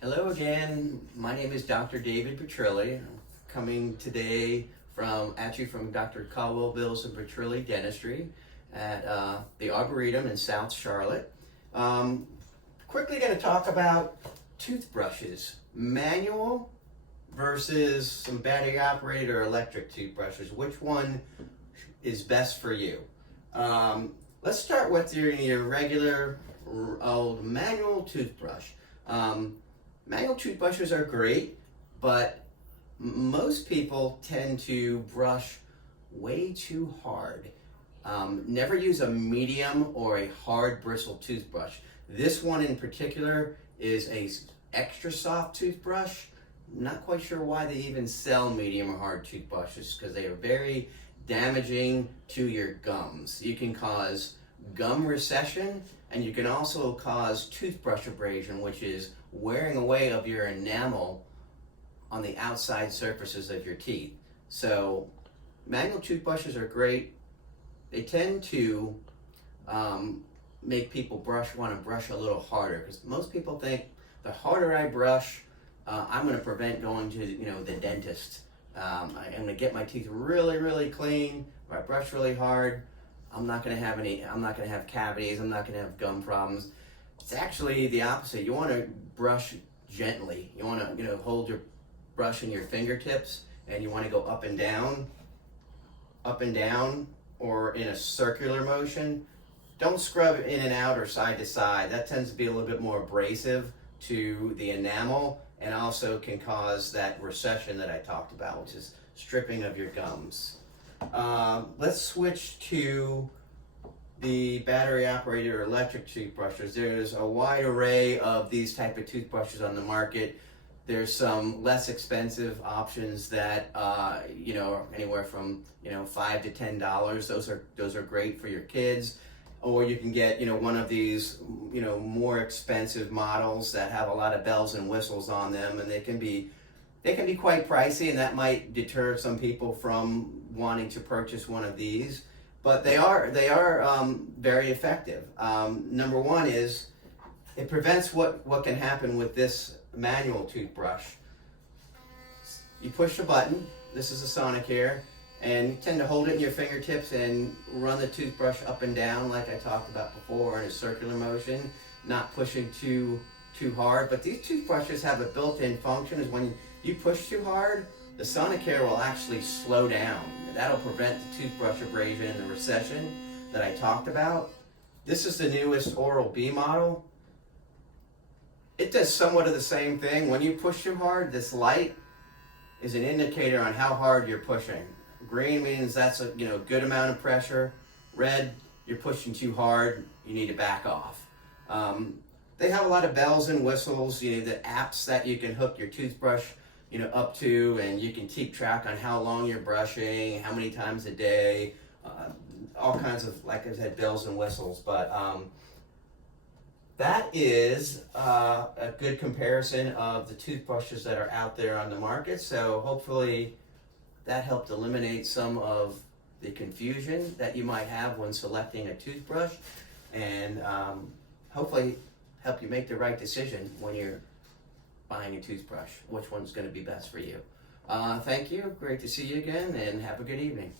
Hello again. My name is Dr. David Petrilli. I'm coming today from Dr. Caldwell and Petrilli Dentistry at the Arboretum in South Charlotte. Quickly going to talk about toothbrushes, manual versus some battery operated or electric toothbrushes. Which one is best for you? Let's start with your regular old manual toothbrush. Manual toothbrushes are great, but most people tend to brush way too hard. Never use a medium or a hard bristle toothbrush. This one in particular is a extra soft toothbrush. Not quite sure why they even sell medium or hard toothbrushes, because they are very damaging to your gums. You can cause gum recession, and you can also cause toothbrush abrasion, which is wearing away of your enamel on the outside surfaces of your teeth. So manual toothbrushes are great. They tend to make people want to brush a little harder, because most people think the harder I brush, I'm going to prevent going to the dentist. I'm going to get my teeth really clean. If I brush really hard, I'm not going to have cavities. I'm not going to have gum problems. It's actually the opposite. You want to brush gently. You want to hold your brush in your fingertips, and you want to go up and down, or in a circular motion. Don't scrub in and out or side to side. That tends to be a little bit more abrasive to the enamel, and also can cause that recession that I talked about, which is stripping of your gums. Let's switch to the battery operated or electric toothbrushes. There's a wide array of these type of toothbrushes on the market. There's some less expensive options that anywhere from $5 to $10. Those are great for your kids. Or you can get one of these more expensive models that have a lot of bells and whistles on them, and they can be quite pricey, and that might deter some people from wanting to purchase one of these. But they are very effective. Number one is it prevents what can happen with this manual toothbrush. You push the button. This is a Sonicare, and you tend to hold it in your fingertips and run the toothbrush up and down like I talked about before in a circular motion, not pushing too hard. But these toothbrushes have a built-in function, is when you push too hard, the Sonicare will actually slow down. That'll prevent the toothbrush abrasion and the recession that I talked about. This is the newest Oral-B model. It does somewhat of the same thing. When you push too hard, this light is an indicator on how hard you're pushing. Green means that's a good amount of pressure. Red, you're pushing too hard, you need to back off. They have a lot of bells and whistles, the apps that you can hook your toothbrush up to, and you can keep track on how long you're brushing, how many times a day, all kinds of, like I said, bells and whistles. But that is a good comparison of the toothbrushes that are out there on the market. So hopefully that helped eliminate some of the confusion that you might have when selecting a toothbrush, and hopefully help you make the right decision when you're buying a toothbrush, which one's going to be best for you. Thank you. Great to see you again, and have a good evening.